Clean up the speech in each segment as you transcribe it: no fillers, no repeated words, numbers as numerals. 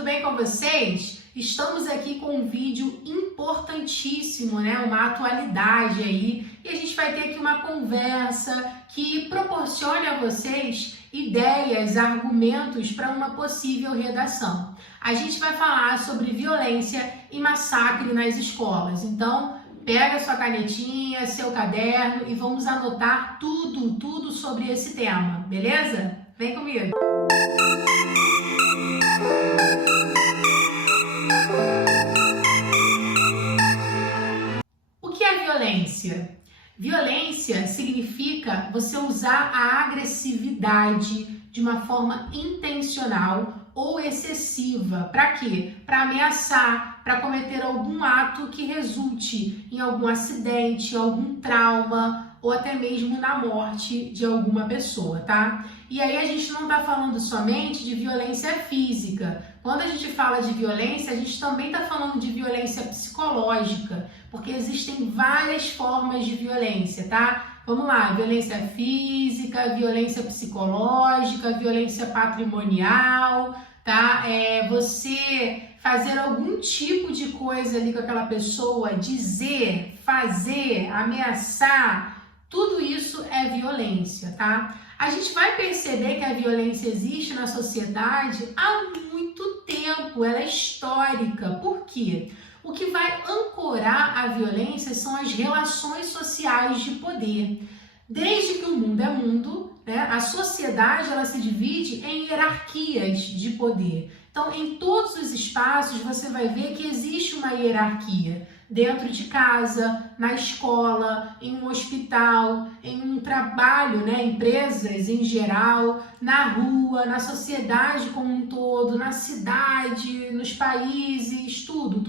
tudo bem com vocês? Estamos aqui com um vídeo importantíssimo, né? Uma atualidade aí, e a gente vai ter aqui uma conversa que proporcione a vocês ideias, argumentos para uma possível redação. A gente vai falar sobre violência e massacre nas escolas. Então, pega sua canetinha, seu caderno e vamos anotar tudo sobre esse tema, beleza? Vem comigo! O que é violência? Violência significa você usar a agressividade de uma forma intencional ou excessiva. Para quê? Para ameaçar, para cometer algum ato que resulte em algum acidente, algum trauma ou até mesmo na morte de alguma pessoa, tá? E aí a gente não tá falando somente de violência física. Quando a gente fala de violência, a gente também tá falando de violência psicológica, porque existem várias formas de violência, tá? Vamos lá, violência física, violência psicológica, violência patrimonial, tá? Você fazer algum tipo de coisa ali com aquela pessoa, dizer, fazer, ameaçar, tudo isso é violência, tá? A gente vai perceber que a violência existe na sociedade há muito tempo, ela é histórica. Por quê? O que vai ancorar a violência são as relações sociais de poder. Desde que o mundo é mundo, né, a sociedade ela se divide em hierarquias de poder. Então, em todos os espaços, você vai ver que existe uma hierarquia. Dentro de casa, na escola, em um hospital, em um trabalho, né, empresas em geral, na rua, na sociedade como um todo, na cidade, nos países, tudo.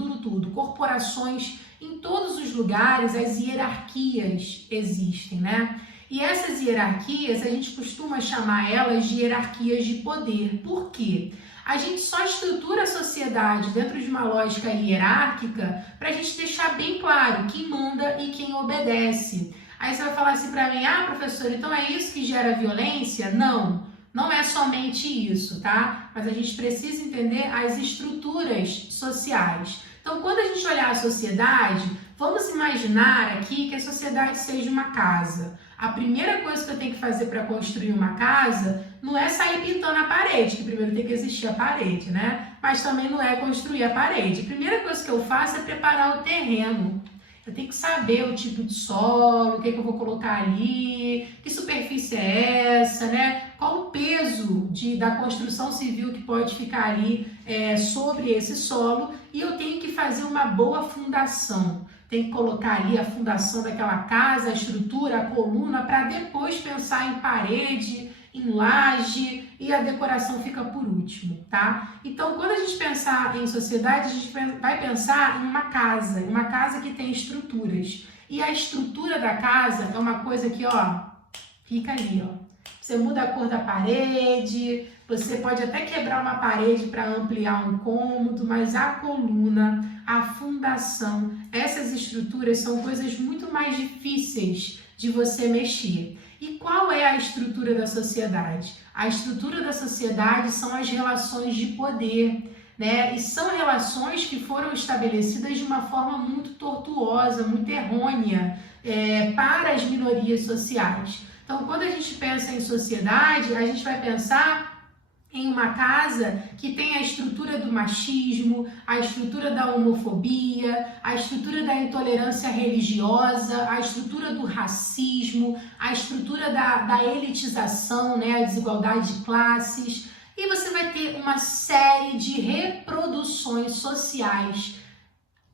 Corporações, em todos os lugares, as hierarquias existem, né? E essas hierarquias, a gente costuma chamar elas de hierarquias de poder. Por quê? A gente só estrutura a sociedade dentro de uma lógica hierárquica para a gente deixar bem claro quem manda e quem obedece. Aí você vai falar assim para mim, professor, então é isso que gera violência? Não, não é somente isso, tá? Mas a gente precisa entender as estruturas sociais. Então, quando a gente olhar a sociedade, vamos imaginar aqui que a sociedade seja uma casa. A primeira coisa que eu tenho que fazer para construir uma casa não é sair pintando a parede, que primeiro tem que existir a parede, né? Mas também não é construir a parede. A primeira coisa que eu faço é preparar o terreno. Eu tenho que saber o tipo de solo, o que eu vou colocar ali, que superfície é essa, né? Qual o peso da construção civil que pode ficar ali sobre esse solo. E eu tenho que fazer uma boa fundação. Tem que colocar ali a fundação daquela casa, a estrutura, a coluna, para depois pensar em parede, em laje, e a decoração fica por último, tá? Então, quando a gente pensar em sociedade, a gente vai pensar em uma casa que tem estruturas. E a estrutura da casa é uma coisa que, fica ali, Você muda a cor da parede, você pode até quebrar uma parede para ampliar um cômodo, mas a coluna, a fundação, essas estruturas são coisas muito mais difíceis de você mexer. E qual é a estrutura da sociedade? A estrutura da sociedade são as relações de poder, né? E são relações que foram estabelecidas de uma forma muito tortuosa, muito errônea para as minorias sociais. Então, quando a gente pensa em sociedade, a gente vai pensar em uma casa que tem a estrutura do machismo, a estrutura da homofobia, a estrutura da intolerância religiosa, a estrutura do racismo, a estrutura da elitização, né, a desigualdade de classes. E você vai ter uma série de reproduções sociais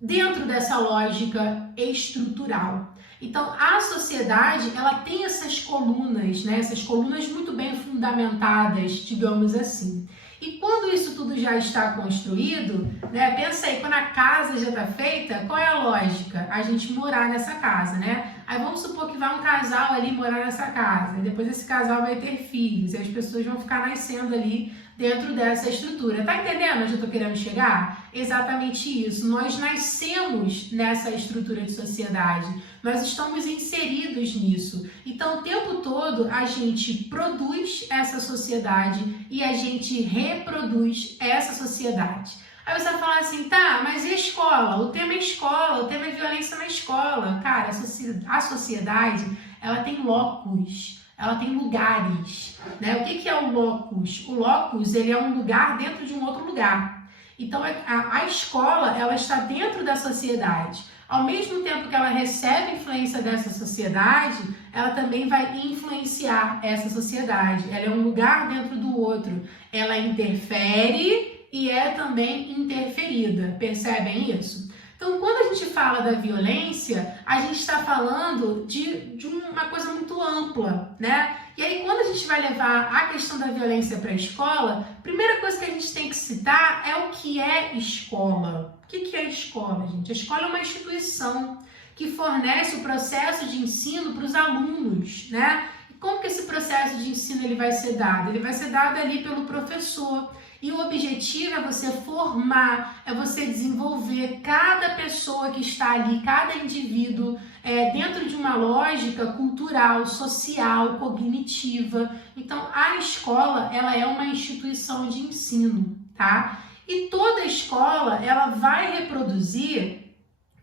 dentro dessa lógica estrutural. Então, a sociedade, ela tem essas colunas, né? Essas colunas muito bem fundamentadas, digamos assim. E quando isso tudo já está construído, né? Pensa aí, quando a casa já está feita, qual é a lógica? A gente morar nessa casa, né? Aí vamos supor que vai um casal ali morar nessa casa, e depois esse casal vai ter filhos, e as pessoas vão ficar nascendo ali dentro dessa estrutura. Tá entendendo onde eu tô querendo chegar? Exatamente isso. Nós nascemos nessa estrutura de sociedade. Nós estamos inseridos nisso. Então, o tempo todo, a gente produz essa sociedade e a gente reproduz essa sociedade. Aí você vai falar assim, tá, mas e a escola? O tema é escola, o tema é violência na escola. Cara, a sociedade, ela tem locus, ela tem lugares, né? O que é o locus? O locus, ele é um lugar dentro de um outro lugar. Então, a escola, ela está dentro da sociedade. Ao mesmo tempo que ela recebe influência dessa sociedade, ela também vai influenciar essa sociedade. Ela é um lugar dentro do outro. Ela interfere e é também interferida. Percebem isso? Então, quando a gente fala da violência, a gente está falando de uma coisa muito ampla, né? E aí, quando a gente vai levar a questão da violência para a escola, a primeira coisa que a gente tem que citar é o que é escola. O que é escola, gente? A escola é uma instituição que fornece o processo de ensino para os alunos, né? E como que esse processo de ensino ele vai ser dado? Ele vai ser dado ali pelo professor. E o objetivo é você formar, é você desenvolver cada pessoa que está ali, cada indivíduo, dentro de uma lógica cultural, social, cognitiva. Então, a escola, ela é uma instituição de ensino, tá? E toda escola, ela vai reproduzir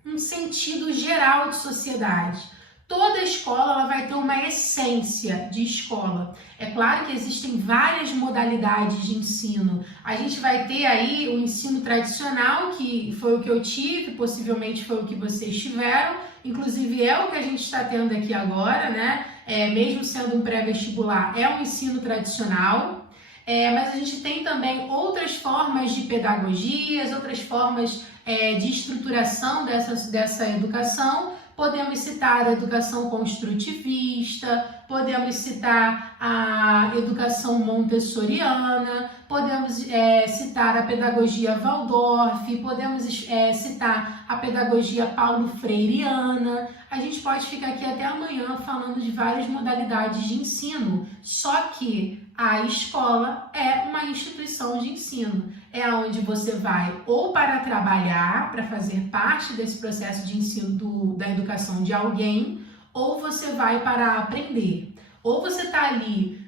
um sentido geral de sociedade. Toda escola ela vai ter uma essência de escola. É claro que existem várias modalidades de ensino. A gente vai ter aí o ensino tradicional, que foi o que eu tive, possivelmente foi o que vocês tiveram, inclusive é o que a gente está tendo aqui agora, né? Mesmo sendo um pré-vestibular, é um ensino tradicional. Mas a gente tem também outras formas de pedagogias, outras formas de estruturação dessa educação. Podemos citar a educação construtivista, podemos citar a educação montessoriana, podemos citar a pedagogia Waldorf, podemos citar a pedagogia paulo freireana. A gente pode ficar aqui até amanhã falando de várias modalidades de ensino, só que a escola é uma instituição de ensino. É onde você vai ou para trabalhar, para fazer parte desse processo de ensino da educação de alguém, ou você vai para aprender. Ou você está ali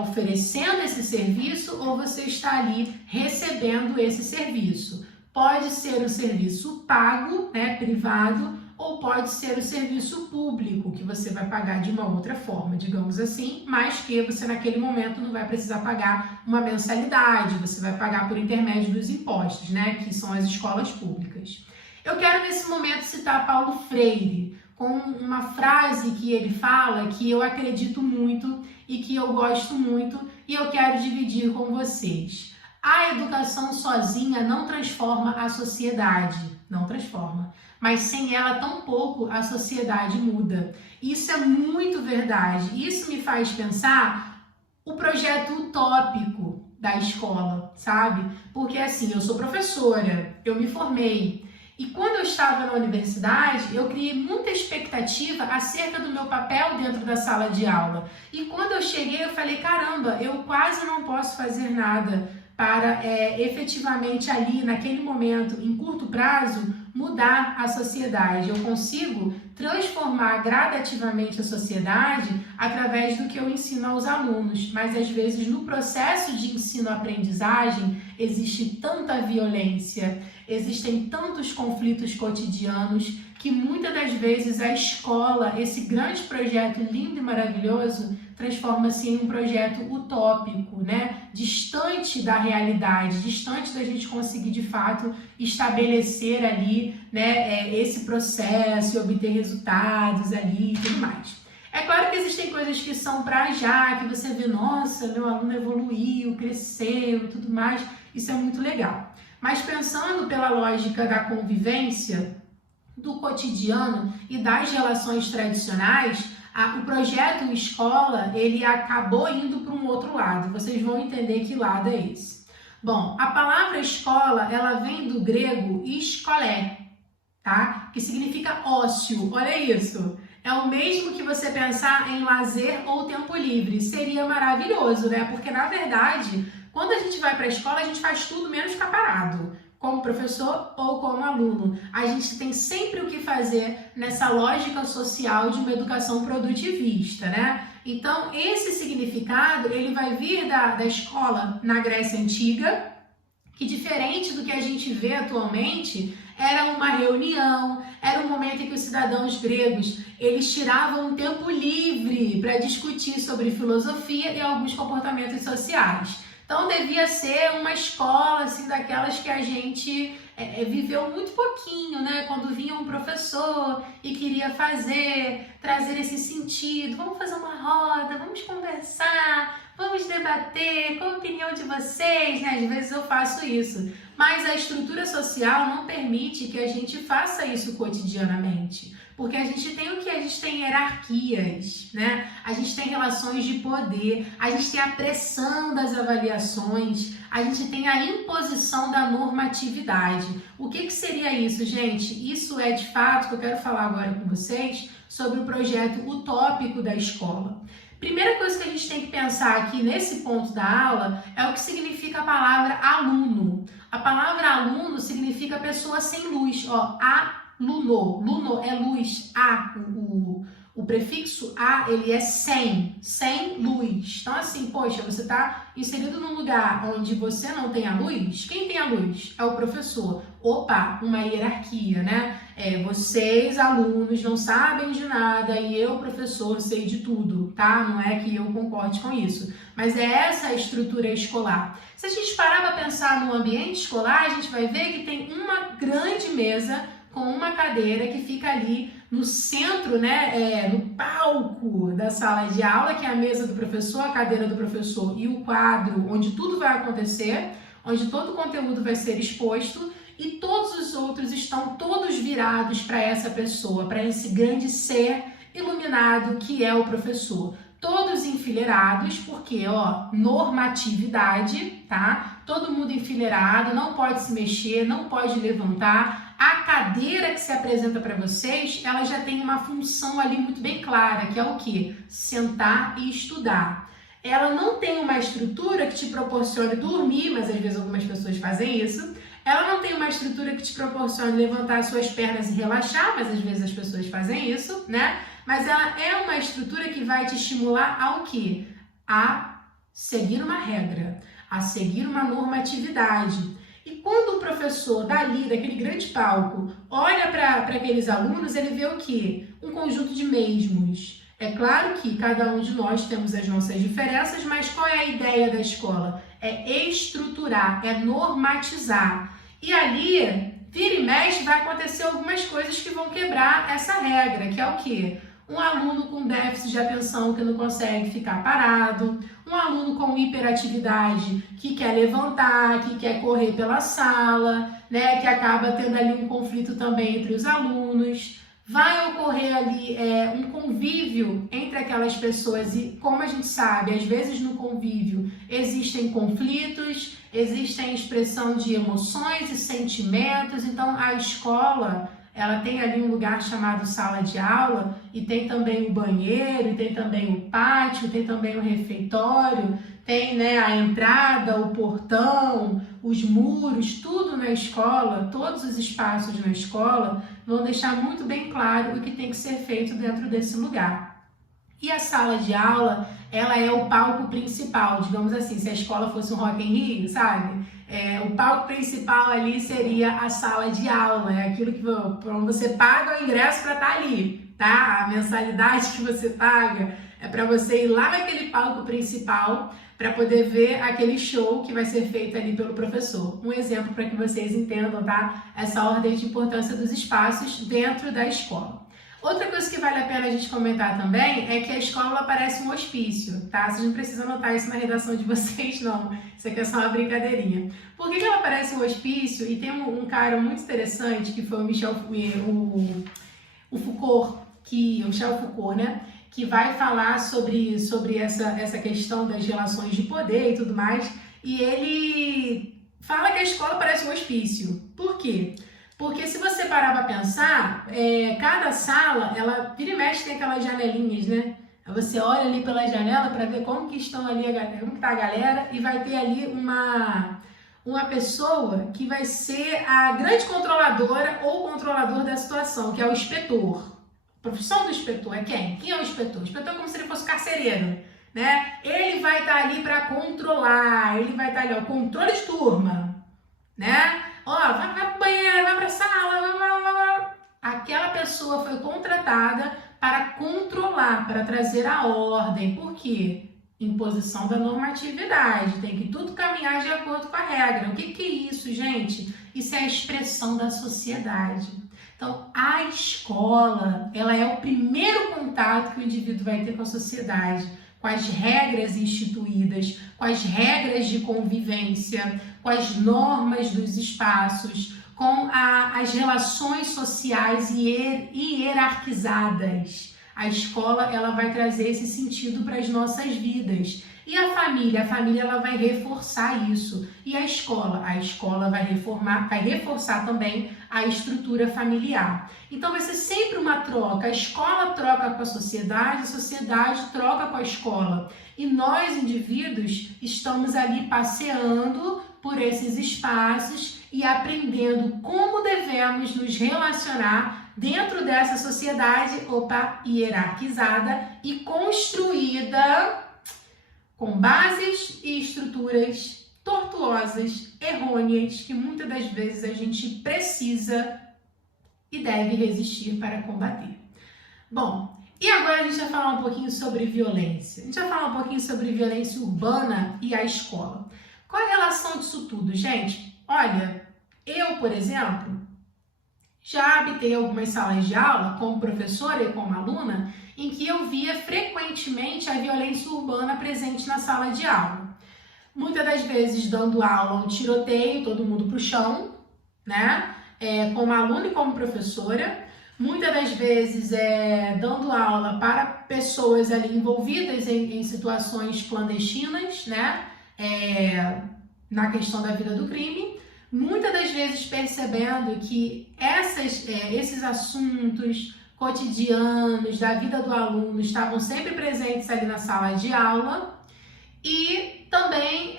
oferecendo esse serviço, ou você está ali recebendo esse serviço. Pode ser o serviço pago, né, privado, ou pode ser o serviço público, que você vai pagar de uma outra forma, digamos assim, mas que você naquele momento não vai precisar pagar uma mensalidade, você vai pagar por intermédio dos impostos, né, que são as escolas públicas. Eu quero nesse momento citar Paulo Freire, com uma frase que ele fala que eu acredito muito e que eu gosto muito e eu quero dividir com vocês. A educação sozinha não transforma a sociedade, não transforma. Mas sem ela, tampouco a sociedade muda. Isso é muito verdade. Isso me faz pensar o projeto utópico da escola, sabe? Porque assim, eu sou professora, eu me formei. E quando eu estava na universidade, eu criei muita expectativa acerca do meu papel dentro da sala de aula. E quando eu cheguei, eu falei, caramba, eu quase não posso fazer nada para efetivamente ali, naquele momento, em curto prazo, mudar a sociedade. Eu consigo transformar gradativamente a sociedade através do que eu ensino aos alunos, mas às vezes no processo de ensino-aprendizagem existe tanta violência, existem tantos conflitos cotidianos que muitas das vezes a escola, esse grande projeto lindo e maravilhoso, transforma-se em um projeto utópico, né? Distante da realidade, distante da gente conseguir de fato estabelecer ali, né, esse processo e obter resultados ali e tudo mais. É claro que existem coisas que são para já, que você vê, nossa, meu aluno evoluiu, cresceu e tudo mais, isso é muito legal. Mas pensando pela lógica da convivência, do cotidiano e das relações tradicionais, o projeto escola, ele acabou indo para um outro lado. Vocês vão entender que lado é esse. Bom, a palavra escola, ela vem do grego escolé, tá? Que significa ócio. Olha isso. É o mesmo que você pensar em lazer ou tempo livre. Seria maravilhoso, né? Porque, na verdade, Quando a gente vai para a escola, a gente faz tudo menos ficar parado, como professor ou como aluno. A gente tem sempre o que fazer nessa lógica social de uma educação produtivista, né? Então, esse significado, ele vai vir da escola na Grécia Antiga, que diferente do que a gente vê atualmente, era uma reunião, era um momento em que os cidadãos gregos, eles tiravam um tempo livre para discutir sobre filosofia e alguns comportamentos sociais. Então devia ser uma escola assim daquelas que a gente viveu muito pouquinho, né? Quando vinha um professor e queria trazer esse sentido, vamos fazer uma roda, vamos conversar, vamos debater, qual a opinião de vocês, né? Às vezes eu faço isso, mas a estrutura social não permite que a gente faça isso cotidianamente. Porque a gente tem o que? A gente tem hierarquias, né? A gente tem relações de poder, a gente tem a pressão das avaliações, a gente tem a imposição da normatividade. O que seria isso, gente? Isso é de fato que eu quero falar agora com vocês sobre o projeto utópico da escola. Primeira coisa que a gente tem que pensar aqui nesse ponto da aula é o que significa a palavra aluno. A palavra aluno significa pessoa sem luz, ó, Luno, luno é luz, o prefixo a, ele é sem luz. Então assim, poxa, você está inserido num lugar onde você não tem a luz, quem tem a luz? É o professor. Opa, uma hierarquia, né? Vocês, alunos, não sabem de nada e eu, professor, sei de tudo, tá? Não é que eu concorde com isso, mas é essa a estrutura escolar. Se a gente parar para pensar no ambiente escolar, a gente vai ver que tem uma grande mesa com uma cadeira que fica ali no centro, né, no palco da sala de aula, que é a mesa do professor, a cadeira do professor e o quadro onde tudo vai acontecer, onde todo o conteúdo vai ser exposto, e todos os outros estão todos virados para essa pessoa, para esse grande ser iluminado que é o professor. Todos enfileirados, porque, ó, normatividade, tá? Todo mundo enfileirado, não pode se mexer, não pode levantar. A cadeira que se apresenta para vocês, ela já tem uma função ali muito bem clara, que é o quê? Sentar e estudar. Ela não tem uma estrutura que te proporcione dormir, mas às vezes algumas pessoas fazem isso. Ela não tem uma estrutura que te proporcione levantar suas pernas e relaxar, mas às vezes as pessoas fazem isso, né? Mas ela é uma estrutura que vai te estimular ao quê? A seguir uma regra, a seguir uma normatividade. E quando o professor dali, daquele grande palco, olha para aqueles alunos, ele vê o quê? Um conjunto de mesmos. É claro que cada um de nós temos as nossas diferenças, mas qual é a ideia da escola? É estruturar, é normatizar. E ali, vira e mexe, vai acontecer algumas coisas que vão quebrar essa regra, que é o quê? Um aluno com déficit de atenção que não consegue ficar parado, um aluno com hiperatividade que quer levantar, que quer correr pela sala, né, que acaba tendo ali um conflito também entre os alunos. Vai ocorrer ali um convívio entre aquelas pessoas e, como a gente sabe, às vezes no convívio existem conflitos, existem expressão de emoções e sentimentos, então a escola, ela tem ali um lugar chamado sala de aula e tem também o banheiro, e tem também o pátio, tem também o refeitório, tem, né, a entrada, o portão, os muros, tudo na escola, todos os espaços na escola vão deixar muito bem claro o que tem que ser feito dentro desse lugar. E a sala de aula, ela é o palco principal, digamos assim, se a escola fosse um Rock in Rio, sabe? O palco principal ali seria a sala de aula, é aquilo que você paga o ingresso para estar ali, tá? A mensalidade que você paga é para você ir lá naquele palco principal para poder ver aquele show que vai ser feito ali pelo professor. Um exemplo para que vocês entendam, tá? Essa ordem de importância dos espaços dentro da escola. Outra coisa que vale a pena a gente comentar também é que a escola parece um hospício, tá? Vocês não precisam anotar isso na redação de vocês, não. Isso aqui é só uma brincadeirinha. Por que ela parece um hospício? E tem um cara muito interessante, que foi o Foucault, o Michel Foucault, né? Que vai falar sobre essa questão das relações de poder e tudo mais. E ele fala que a escola parece um hospício. Por quê? Porque se você parar para pensar, cada sala, ela vira e mexe tem aquelas janelinhas, né? Você olha ali pela janela para ver como que estão ali, como que tá a galera, e vai ter ali uma pessoa que vai ser a grande controladora ou controlador da situação, que é o inspetor. A profissão do inspetor é quem? Quem é o inspetor? O inspetor é como se ele fosse carcereiro, né? Ele vai estar ali para controlar, ele vai estar ali, ó, controle de turma, né? Ó, vai pro banheiro, vai pra sala, vai. Aquela pessoa foi contratada para controlar, para trazer a ordem. Por quê? Imposição da normatividade, tem que tudo caminhar de acordo com a regra. O que é isso, gente? Isso é a expressão da sociedade. Então, a escola, ela é o primeiro contato que o indivíduo vai ter com a sociedade, com as regras instituídas, com as regras de convivência, com as normas dos espaços, com as relações sociais hierarquizadas. A escola, ela vai trazer esse sentido para as nossas vidas. E a família ela vai reforçar isso. E a escola vai reforçar também a estrutura familiar. Então vai ser sempre uma troca. A escola troca com a sociedade troca com a escola. E nós, indivíduos, estamos ali passeando por esses espaços e aprendendo como devemos nos relacionar dentro dessa sociedade, hierarquizada e construída com bases e estruturas tortuosas, errôneas, que muitas das vezes a gente precisa e deve resistir para combater. Bom, e agora a gente vai falar um pouquinho sobre violência. A gente vai falar um pouquinho sobre violência urbana e a escola. Qual é a relação disso tudo, gente? Olha, eu, por exemplo, já habitei algumas salas de aula como professora e como aluna em que eu via frequentemente a violência urbana presente na sala de aula. Muitas das vezes dando aula, um tiroteio, todo mundo pro chão, né? Como aluna e como professora. Muitas das vezes dando aula para pessoas ali envolvidas em situações clandestinas, né? Na questão da vida do crime. Muitas das vezes percebendo que esses assuntos cotidianos da vida do aluno estavam sempre presentes ali na sala de aula e também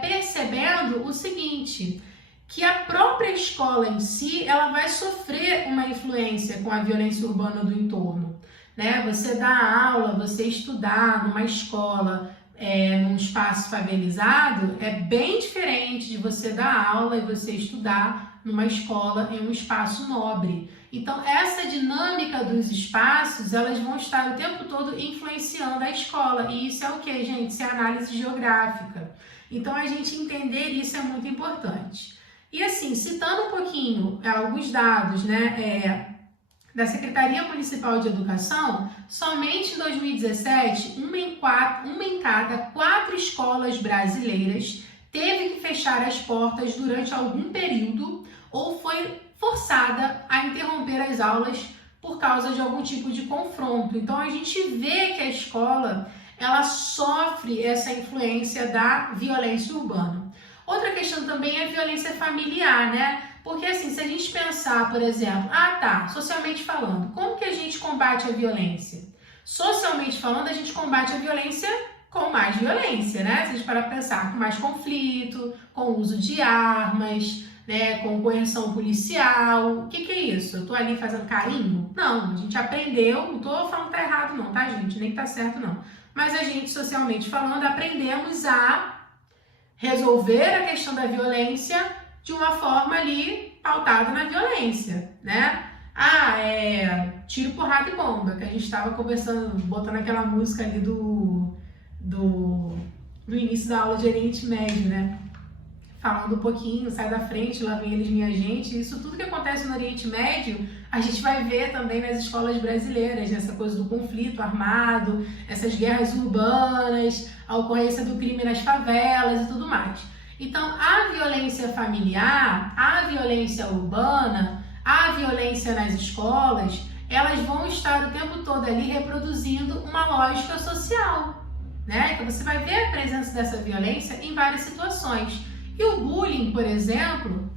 percebendo o seguinte, que a própria escola em si, ela vai sofrer uma influência com a violência urbana do entorno, né? Você dar aula, você estudar numa escola, num espaço favelizado, é bem diferente de você dar aula e você estudar numa escola em um espaço nobre. Então, essa dinâmica dos espaços, elas vão estar o tempo todo influenciando a escola. E isso é o que, gente? Isso é análise geográfica. Então, a gente entender isso é muito importante. E assim, citando um pouquinho alguns dados, né, da Secretaria Municipal de Educação, somente em 2017, uma em cada 4 escolas brasileiras teve que fechar as portas durante algum período ou foi forçada a interromper as aulas por causa de algum tipo de confronto. Então, a gente vê que a escola, ela sofre essa influência da violência urbana. Outra questão também é a violência familiar, né? Porque assim, se a gente pensar, por exemplo, socialmente falando, como que a gente combate a violência? Socialmente falando, a gente combate a violência com mais violência, né? Se a gente parar para pensar, com mais conflito, com uso de armas, né? Com coerção policial. O que é isso? Eu tô ali fazendo carinho? Não, a gente aprendeu, não tô falando que tá errado não, tá, gente? Nem que tá certo não. Mas a gente, socialmente falando, aprendemos a resolver a questão da violência de uma forma ali pautada na violência, né? Tiro, porrada e bomba, que a gente estava conversando, botando aquela música ali do início da aula de Oriente Médio, né? Falando um pouquinho, sai da frente, lá vem eles, minha gente. Isso tudo que acontece no Oriente Médio, a gente vai ver também nas escolas brasileiras, essa coisa do conflito armado, essas guerras urbanas, a ocorrência do crime nas favelas e tudo mais. Então, a violência familiar, a violência urbana, a violência nas escolas, elas vão estar o tempo todo ali reproduzindo uma lógica social, né? Então, você vai ver a presença dessa violência em várias situações. E o bullying, por exemplo,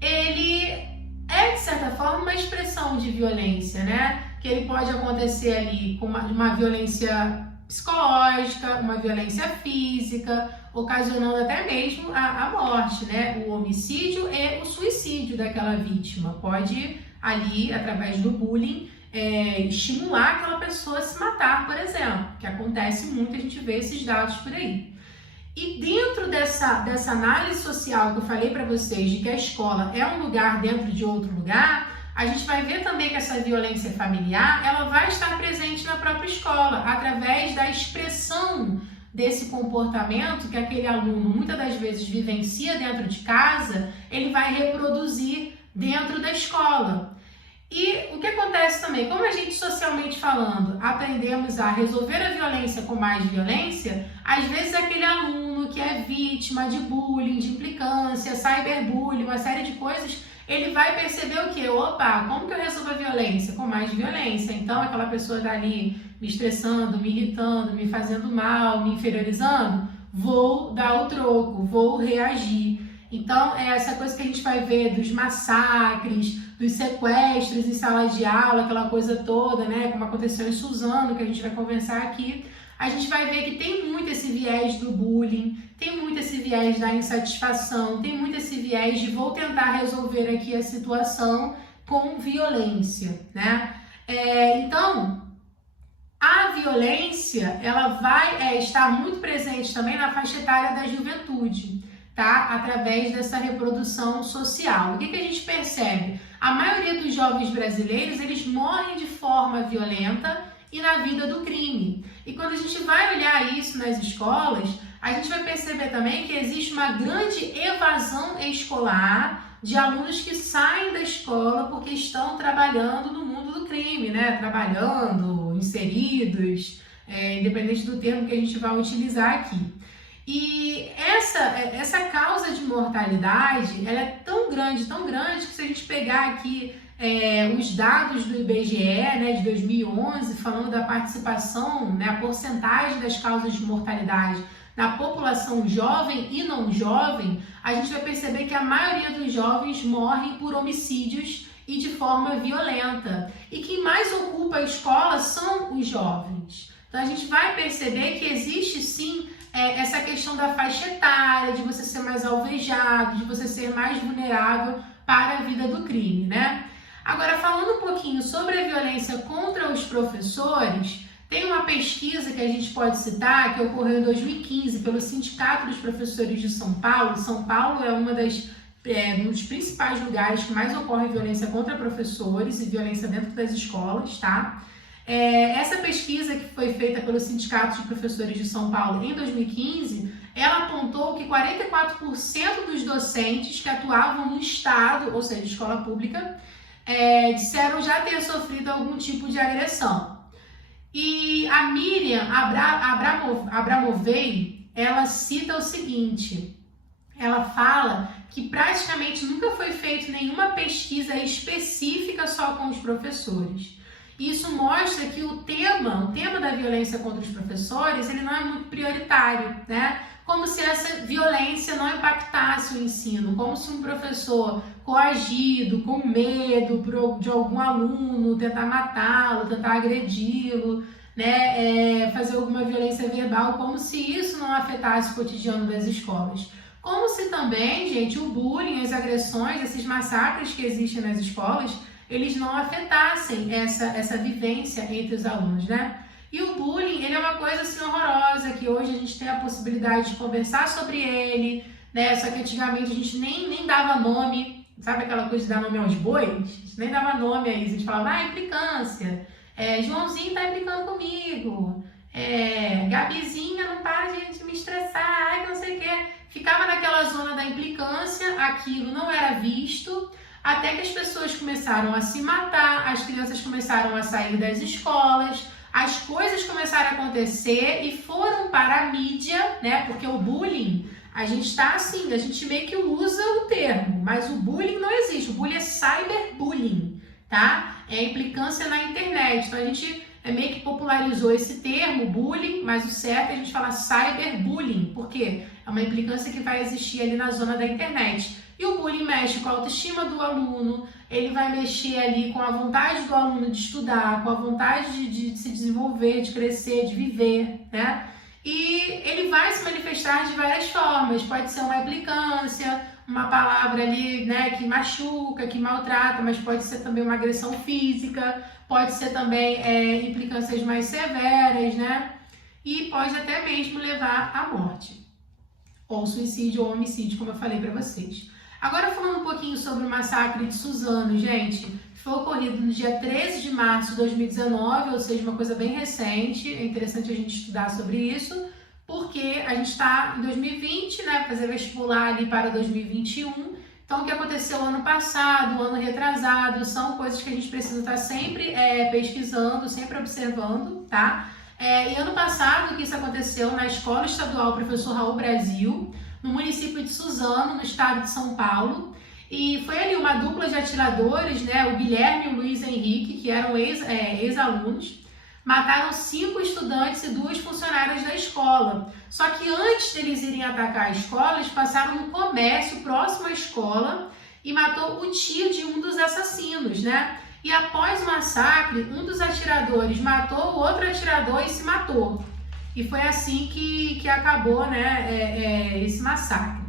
ele é, de certa forma, uma expressão de violência, né? Que ele pode acontecer ali com uma violência psicológica, uma violência física, ocasionando até mesmo a morte, né? O homicídio e o suicídio daquela vítima. Pode ali, através do bullying, estimular aquela pessoa a se matar, por exemplo, que acontece muito, a gente vê esses dados por aí. E dentro dessa análise social que eu falei para vocês, de que a escola é um lugar dentro de outro lugar, a gente vai ver também que essa violência familiar, ela vai estar presente na própria escola, através da expressão desse comportamento que aquele aluno muitas das vezes vivencia dentro de casa, ele vai reproduzir dentro da escola. E o que acontece também, como a gente socialmente falando, aprendemos a resolver a violência com mais violência, às vezes aquele aluno que é vítima de bullying, de implicância, cyberbullying, uma série de coisas, ele vai perceber o quê? Opa, como que eu resolvo a violência? Com mais violência. Então aquela pessoa está ali me estressando, me irritando, me fazendo mal, me inferiorizando, vou dar o troco, vou reagir. Então, é essa coisa que a gente vai ver dos massacres, dos sequestros em sala de aula, aquela coisa toda, né? Como aconteceu em Suzano, que a gente vai conversar aqui. A gente vai ver que tem muito esse viés do bullying, tem muito esse viés da insatisfação, tem muito esse viés de vou tentar resolver aqui a situação com violência, né? Então, a violência, ela vai estar muito presente também na faixa etária da juventude, tá? Através dessa reprodução social. O que a gente percebe? A maioria dos jovens brasileiros, eles morrem de forma violenta e na vida do crime. E quando a gente vai olhar isso nas escolas, a gente vai perceber também que existe uma grande evasão escolar de alunos que saem da escola porque estão trabalhando no mundo do crime, né? Trabalhando, inseridos, independente do termo que a gente vai utilizar aqui. E essa causa de mortalidade, ela é tão grande, que se a gente pegar aqui os dados do IBGE, né, de 2011, falando da participação, né, a porcentagem das causas de mortalidade na população jovem e não jovem, a gente vai perceber que a maioria dos jovens morrem por homicídios e de forma violenta. E quem mais ocupa a escola são os jovens. Então a gente vai perceber que existe sim essa questão da faixa etária, de você ser mais alvejado, de você ser mais vulnerável para a vida do crime, né? Agora, falando um pouquinho sobre a violência contra os professores, tem uma pesquisa que a gente pode citar, que ocorreu em 2015 pelo Sindicato dos Professores de São Paulo. São Paulo é um dos principais lugares que mais ocorre violência contra professores e violência dentro das escolas, tá? Essa pesquisa que foi feita pelo Sindicato de Professores de São Paulo em 2015, ela apontou que 44% dos docentes que atuavam no Estado, ou seja, escola pública, disseram já ter sofrido algum tipo de agressão. E a Miriam Abramovei, ela cita o seguinte, ela fala que praticamente nunca foi feita nenhuma pesquisa específica só com os professores. Isso mostra que o tema da violência contra os professores, ele não é muito prioritário, né? Como se essa violência não impactasse o ensino, como se um professor coagido, com medo de algum aluno, tentar matá-lo, tentar agredi-lo, né? Fazer alguma violência verbal, como se isso não afetasse o cotidiano das escolas. Como se também, gente, o bullying, as agressões, esses massacres que existem nas escolas, eles não afetassem essa vivência entre os alunos, né? E o bullying, ele é uma coisa assim horrorosa, que hoje a gente tem a possibilidade de conversar sobre ele, né? Só que antigamente a gente nem dava nome, sabe aquela coisa de dar nome aos bois? A gente nem dava nome a isso, a gente falava, implicância, Joãozinho tá implicando comigo, Gabizinha não para de me estressar, não sei o quê. Ficava naquela zona da implicância, aquilo não era visto, até que as pessoas começaram a se matar, as crianças começaram a sair das escolas, as coisas começaram a acontecer e foram para a mídia, né? Porque o bullying, a gente está assim, a gente meio que usa o termo, mas o bullying não existe, o bullying é cyberbullying, tá? É implicância na internet, então a gente meio que popularizou esse termo, bullying, mas o certo é a gente falar cyberbullying, porque é uma implicância que vai existir ali na zona da internet. E o bullying mexe com a autoestima do aluno, ele vai mexer ali com a vontade do aluno de estudar, com a vontade de se desenvolver, de crescer, de viver, né? E ele vai se manifestar de várias formas, pode ser uma implicância, uma palavra ali, né, que machuca, que maltrata, mas pode ser também uma agressão física, pode ser também implicâncias mais severas, né? E pode até mesmo levar à morte, ou suicídio ou homicídio, como eu falei para vocês. Agora falando um pouquinho sobre o massacre de Suzano, gente, foi ocorrido no dia 13 de março de 2019, ou seja, uma coisa bem recente, é interessante a gente estudar sobre isso, porque a gente está em 2020, né, fazer vestibular ali para 2021, então o que aconteceu ano passado, ano retrasado, são coisas que a gente precisa estar sempre pesquisando, sempre observando, tá? E ano passado que isso aconteceu na Escola Estadual Professor Raul Brasil, no município de Suzano, no estado de São Paulo, e foi ali uma dupla de atiradores, né, o Guilherme e o Luiz Henrique, que eram ex-alunos, mataram 5 estudantes e 2 funcionárias da escola. Só que antes deles irem atacar a escola, eles passaram no comércio próximo à escola e matou o tio de um dos assassinos, né? E após o massacre, um dos atiradores matou o outro atirador e se matou. E foi assim que acabou, né, esse massacre.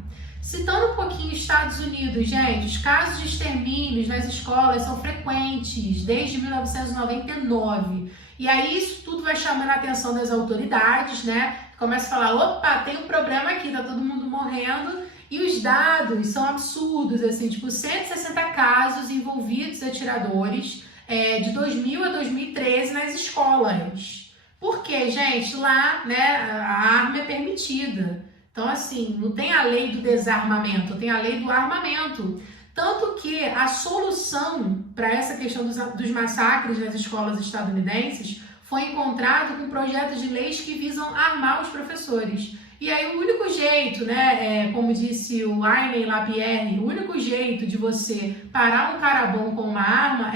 Citando um pouquinho os Estados Unidos, gente, os casos de extermínios nas escolas são frequentes desde 1999. E aí isso tudo vai chamando a atenção das autoridades, né? Começa a falar, opa, tem um problema aqui, tá todo mundo morrendo. E os dados são absurdos, assim, tipo 160 casos envolvidos atiradores de 2000 a 2013 nas escolas. Por quê, gente? Lá, né, a arma é permitida. Então, assim, não tem a lei do desarmamento, tem a lei do armamento. Tanto que a solução para essa questão dos massacres nas escolas estadunidenses foi encontrado com projetos de leis que visam armar os professores. E aí o único jeito, né, como disse o Aine Lapierre, o único jeito de você parar um cara bom com uma arma,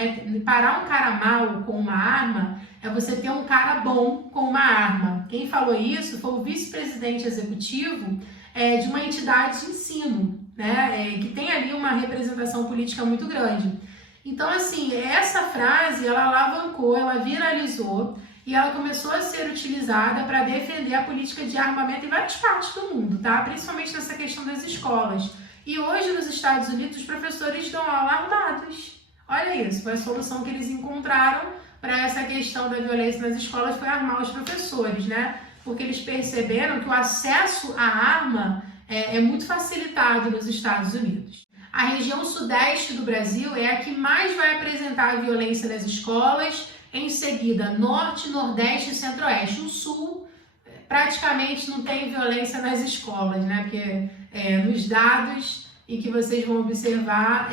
parar um cara mal com uma arma, é você ter um cara bom com uma arma. Quem falou isso foi o vice-presidente executivo de uma entidade de ensino, né, que tem ali uma representação política muito grande. Então, assim, essa frase, ela alavancou, ela viralizou, e ela começou a ser utilizada para defender a política de armamento em várias partes do mundo, tá? Principalmente nessa questão das escolas. E hoje, nos Estados Unidos, os professores dão aula armados. Olha isso, foi a solução que eles encontraram para essa questão da violência nas escolas, foi armar os professores, né? Porque eles perceberam que o acesso à arma é muito facilitado nos Estados Unidos. A região sudeste do Brasil é a que mais vai apresentar a violência nas escolas. Em seguida, norte, nordeste e centro-oeste. O sul praticamente não tem violência nas escolas, né? Porque nos dados e que vocês vão observar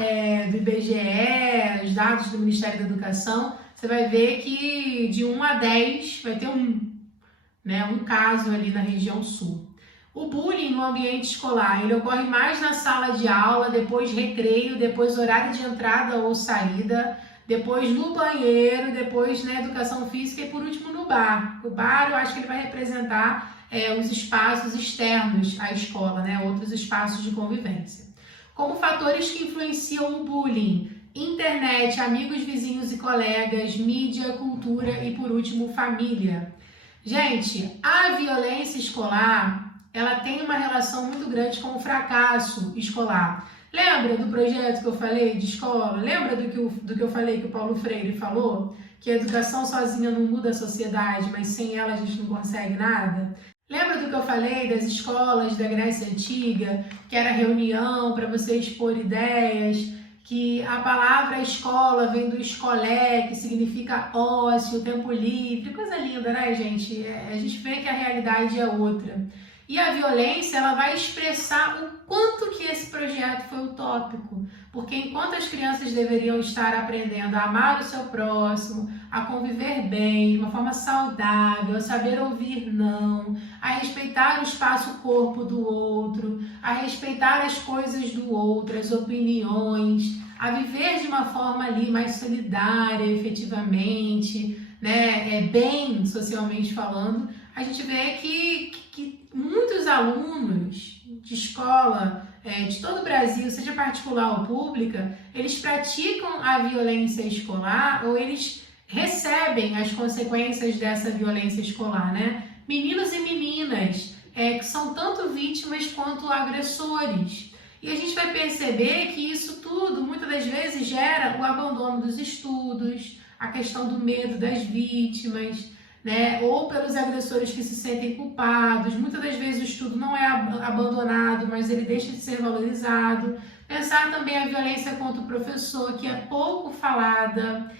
do IBGE, os dados do Ministério da Educação, você vai ver que de 1 a 10 vai ter um caso ali na região sul. O bullying no ambiente escolar, ele ocorre mais na sala de aula, depois recreio, depois horário de entrada ou saída, depois no banheiro, depois na educação física e por último no bar. O bar eu acho que ele vai representar os espaços externos à escola, né? Outros espaços de convivência. Como fatores que influenciam o bullying: internet, amigos, vizinhos e colegas, mídia, cultura e por último família. Gente, a violência escolar, ela tem uma relação muito grande com o fracasso escolar. Lembra do projeto que eu falei de escola? Lembra do que eu falei que o Paulo Freire falou? Que a educação sozinha não muda a sociedade, mas sem ela a gente não consegue nada? Lembra do que eu falei das escolas da Grécia Antiga, que era reunião para você expor ideias, que a palavra escola vem do escolé, que significa ócio, tempo livre, coisa linda, né, gente? A gente vê que a realidade é outra. E a violência, ela vai expressar o quanto que esse projeto foi utópico. Porque enquanto as crianças deveriam estar aprendendo a amar o seu próximo, a conviver bem, de uma forma saudável, a saber ouvir não, a respeitar o espaço-corpo do outro, a respeitar as coisas do outro, as opiniões, a viver de uma forma ali mais solidária, efetivamente, né, bem socialmente falando, a gente vê que muitos alunos de escola de todo o Brasil, seja particular ou pública, eles praticam a violência escolar ou eles recebem as consequências dessa violência escolar, né? Meninos e meninas que são tanto vítimas quanto agressores. E a gente vai perceber que isso tudo, muitas das vezes, gera o abandono dos estudos, a questão do medo das vítimas, né? Ou pelos agressores que se sentem culpados. Muitas das vezes o estudo não é abandonado, mas ele deixa de ser valorizado. Pensar também a violência contra o professor, que é pouco falada.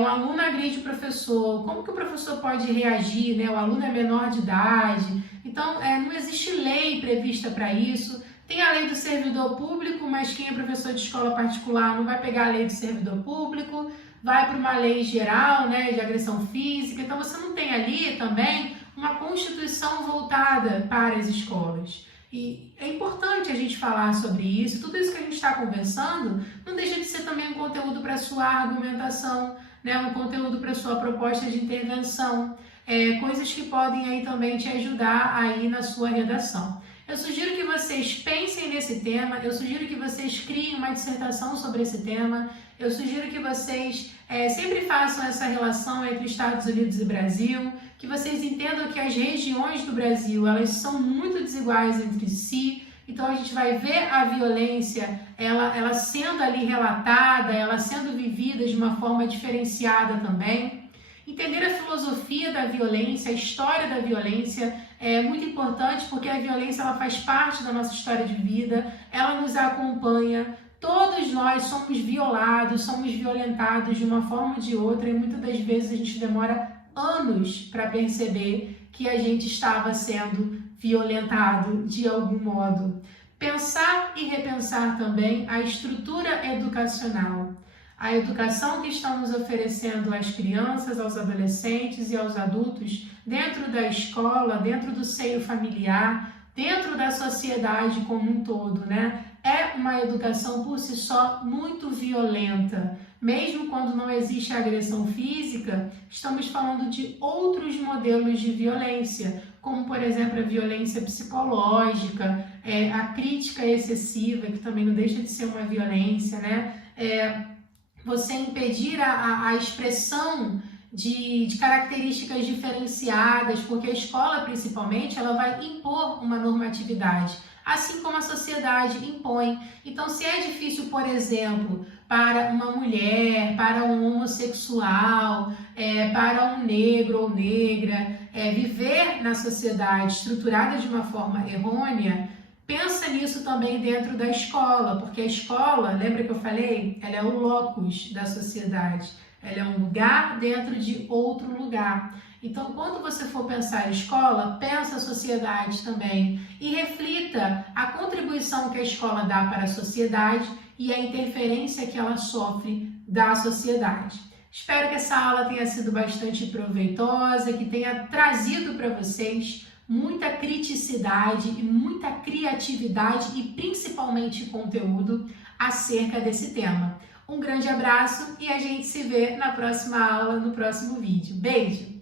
O aluno agride o professor, como que o professor pode reagir, né? O aluno é menor de idade, então não existe lei prevista para isso. Tem a lei do servidor público, mas quem é professor de escola particular não vai pegar a lei do servidor público, vai para uma lei geral, né, de agressão física, então você não tem ali também uma constituição voltada para as escolas. E é importante a gente falar sobre isso, tudo isso que a gente está conversando não deixa de ser também um conteúdo para a sua argumentação, né, um conteúdo para a sua proposta de intervenção, coisas que podem aí também te ajudar aí na sua redação. Eu sugiro que vocês pensem nesse tema, eu sugiro que vocês criem uma dissertação sobre esse tema, eu sugiro que vocês sempre façam essa relação entre Estados Unidos e Brasil, que vocês entendam que as regiões do Brasil, elas são muito desiguais entre si, então a gente vai ver a violência, ela sendo ali relatada, ela sendo vivida de uma forma diferenciada também. Entender a filosofia da violência, a história da violência é muito importante porque a violência ela faz parte da nossa história de vida, ela nos acompanha, todos nós somos violados, somos violentados de uma forma ou de outra e muitas das vezes a gente demora anos para perceber que a gente estava sendo violentado de algum modo. Pensar e repensar também a estrutura educacional. A educação que estão nos oferecendo às crianças, aos adolescentes e aos adultos dentro da escola, dentro do seio familiar, dentro da sociedade como um todo, né? É uma educação por si só muito violenta. Mesmo quando não existe agressão física, estamos falando de outros modelos de violência, como, por exemplo, a violência psicológica, a crítica excessiva, que também não deixa de ser uma violência, né? Você impedir a expressão de características diferenciadas, porque a escola, principalmente, ela vai impor uma normatividade, assim como a sociedade impõe. Então, se é difícil, por exemplo, para uma mulher, para um homossexual, para um negro ou negra, viver na sociedade estruturada de uma forma errônea, pensa nisso também dentro da escola, porque a escola, lembra que eu falei? Ela é o locus da sociedade, ela é um lugar dentro de outro lugar. Então, quando você for pensar em escola, pensa a sociedade também e reflita a contribuição que a escola dá para a sociedade e a interferência que ela sofre da sociedade. Espero que essa aula tenha sido bastante proveitosa, que tenha trazido para vocês muita criticidade e muita criatividade e principalmente conteúdo acerca desse tema. Um grande abraço e a gente se vê na próxima aula, no próximo vídeo. Beijo!